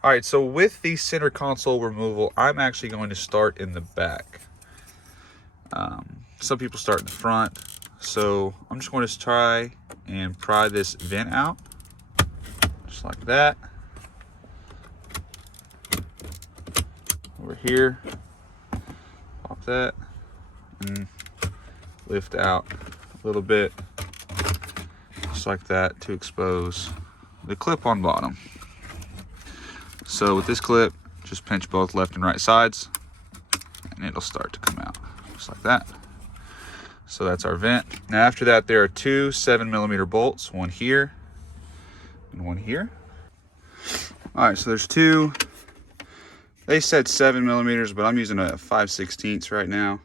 All right, so with the center console removal, I'm actually going to start in the back. Some people start in the front, so I'm just going to try and pry this vent out, just like that. Over here, pop that, and lift out a little bit, just like that, to expose the clip on bottom. So with this clip, just pinch both left and right sides, and it'll start to come out, just like that. So that's our vent. Now after that, there are two 7mm bolts, one here and one here. All right, so there's two. They said 7mm, but I'm using a 5/16 right now.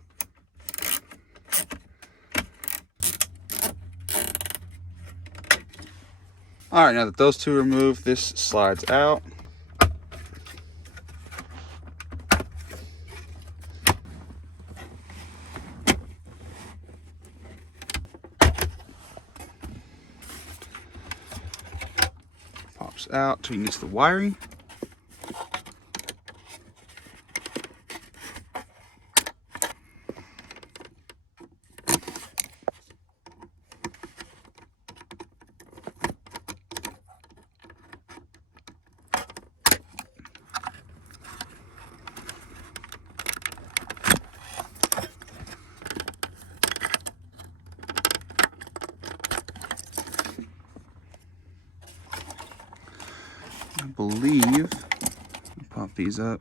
All right, now that those two are removed, this slides out. Pops out till you get to the wiring. I believe, pop these up.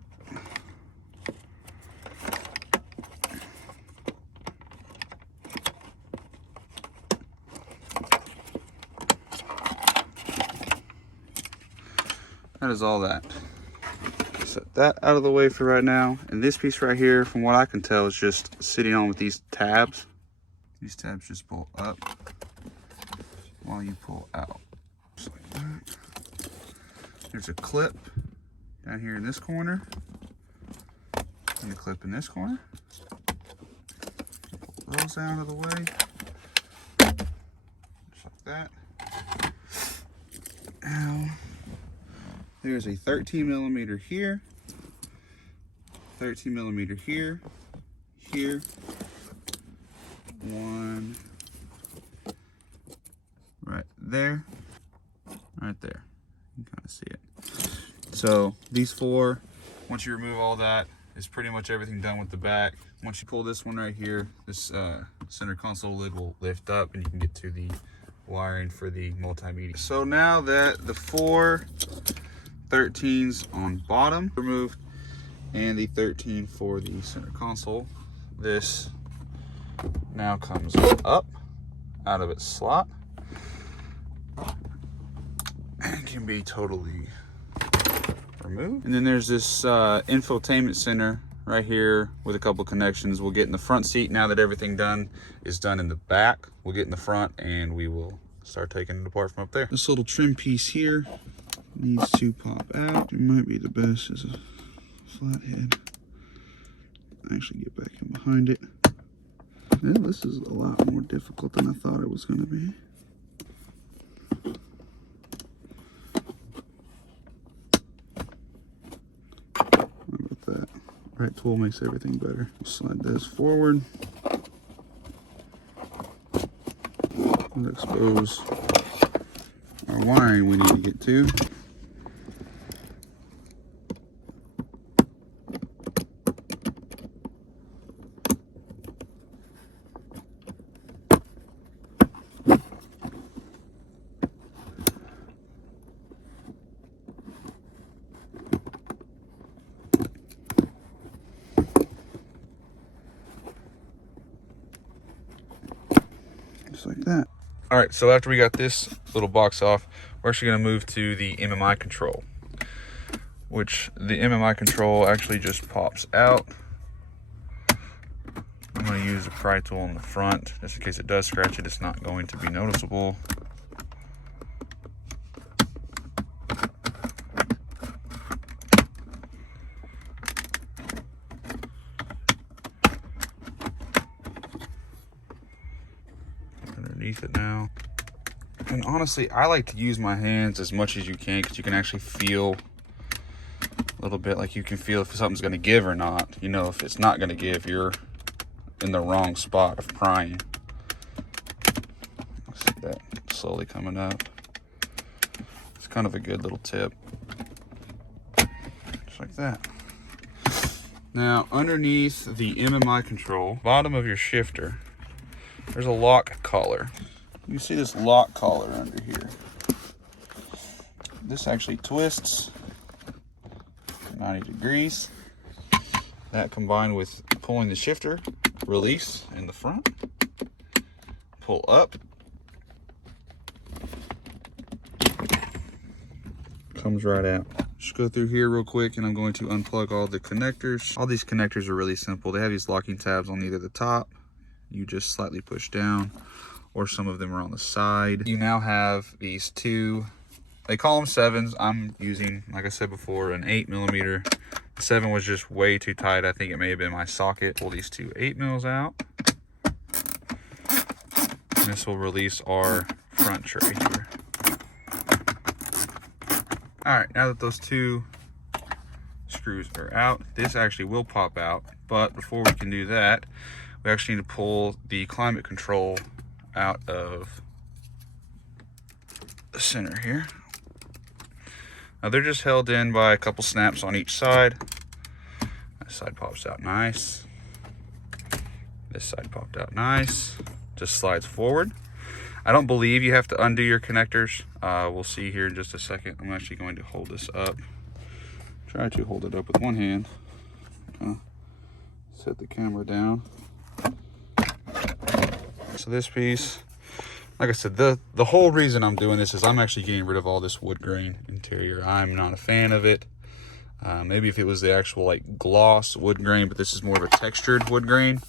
That is all that. Set that out of the way for right now. And this piece right here, from what I can tell, is just sitting on with these tabs. These tabs just pull up while you pull out. Just like that. There's a clip down here in this corner, and a clip in this corner. Pull those out of the way, just like that. Now, there's a 13mm here, 13mm here, here, one right there, right there. You can kind of see it. So these four, once you remove all that, is pretty much everything done with the back. Once you pull this one right here, this center console lid will lift up and you can get to the wiring for the multimedia. So now that the four 13s on bottom removed and the 13 for the center console, this now comes up out of its slot and can be totally removed. And then there's this infotainment center right here with a couple connections. We'll get in the front seat now that everything is done in the back. We'll get in the front and we will start taking it apart from up there. This little trim piece here needs to pop out. It might be the best as a flathead. Actually get back in behind it. Yeah, this is a lot more difficult than I thought it was going to be. Right tool makes everything better. Slide this forward and expose our wiring we need to get to. Just like that. All right, so after we got this little box off, we're actually going to move to the MMI control, which the MMI control actually just pops out. I'm going to use a pry tool on the front just in case it does scratch it. It's not going to be noticeable. Underneath it now. And honestly, I like to use my hands as much as you can because you can actually feel a little bit, like you can feel if something's gonna give or not. You know, if it's not gonna give, you're in the wrong spot of prying. See that slowly coming up. It's kind of a good little tip. Just like that. Now, underneath the MMI control, bottom of your shifter, there's a lock collar. You see this lock collar under here. This actually twists 90 degrees. That combined with pulling the shifter, release in the front, pull up, comes right out. Just go through here real quick and I'm going to unplug all the connectors. All these connectors are really simple. They have these locking tabs on either the top, you just slightly push down, or some of them are on the side. You now have these two, they call them 7s. I'm using, like I said before, an 8mm. 7 was just way too tight. I think it may have been my socket. Pull these two 8mm out. And this will release our front tray here. All right, now that those two screws are out, this actually will pop out. But before we can do that, we actually need to pull the climate control out of the center here. Now they're just held in by a couple snaps on each side. This side pops out nice. This side popped out nice. Just slides forward. I don't believe you have to undo your connectors. We'll see here in just a second. I'm actually going to hold this up. Try to hold it up with one hand. Set the camera down. So this piece, like I said, the whole reason I'm doing this is I'm actually getting rid of all this wood grain interior. I'm not a fan of it. Maybe if it was the actual like gloss wood grain, but this is more of a textured wood grain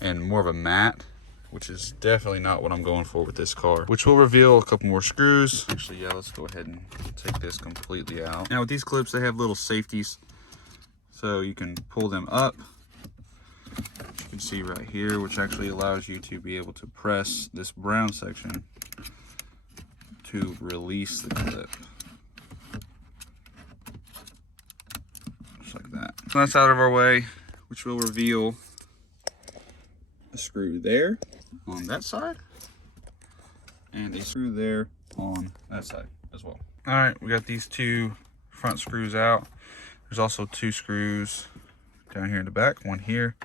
and more of a matte, which is definitely not what I'm going for with this car, which will reveal a couple more screws. Actually, yeah, let's go ahead and take this completely out. Now with these clips, they have little safeties, so you can pull them up. You can see right here, which actually allows you to be able to press this brown section to release the clip. Just like that. So that's out of our way, which will reveal a screw there on that side and a screw there on that side as well. All right, we got these two front screws out. There's also two screws down here in the back, one here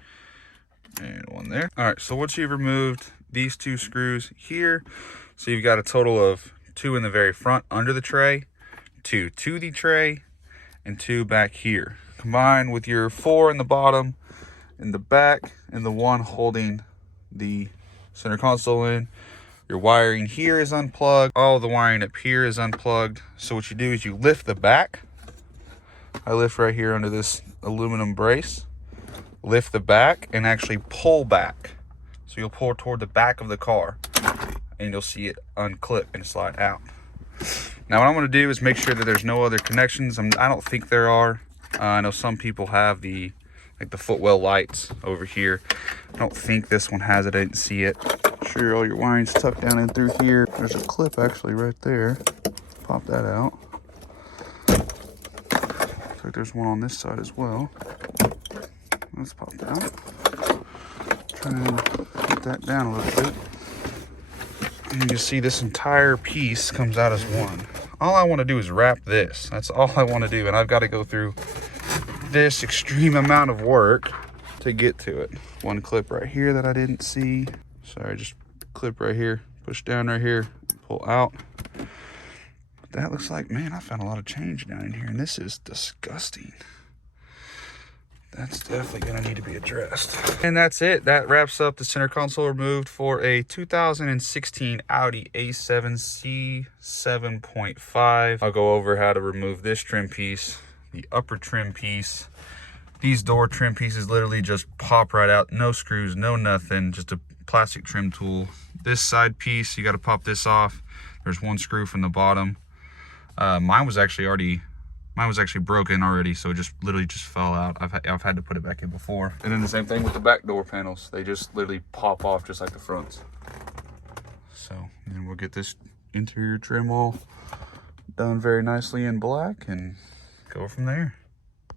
and one there. All right, so once you've removed these two screws here, so you've got a total of 2 in the very front under the tray, 2 to the tray, and 2 back here. Combined with your 4 in the bottom, in the back, and the 1 holding the center console in. Your wiring here is unplugged. All the wiring up here is unplugged. So what you do is you lift the back. I lift right here under this aluminum brace. Lift the back and actually pull back. So you'll pull toward the back of the car and you'll see it unclip and slide out. Now what I'm going to do is make sure that there's no other connections. I don't think there are. I know some people have the footwell lights over here. I don't think this one has it. I didn't see it. Sure, all your wiring's tucked down in through here. There's a clip actually right there. Pop that out. Looks like there's one on this side as well. Let's pop that out. Try and get that down a little bit. And you can see this entire piece comes out as one. All I want to do is wrap this. That's all I want to do, and I've got to go through this extreme amount of work to get to it. One clip right here that I didn't see. Sorry, just clip right here, push down right here, pull out. But that looks like, man, I found a lot of change down in here, and this is disgusting. That's definitely gonna need to be addressed. And that's it. That wraps up the center console removed for a 2016 Audi A7 C7.5. I'll go over how to remove this trim piece, the upper trim piece. These door trim pieces literally just pop right out. No screws, no nothing, just a plastic trim tool. This side piece, you got to pop this off. There's one screw from the bottom. Mine was actually broken already, so it just literally just fell out. I've had to put it back in before. And then the same thing with the back door panels. They just literally pop off just like the fronts. So then we'll get this interior trim all done very nicely in black and go from there.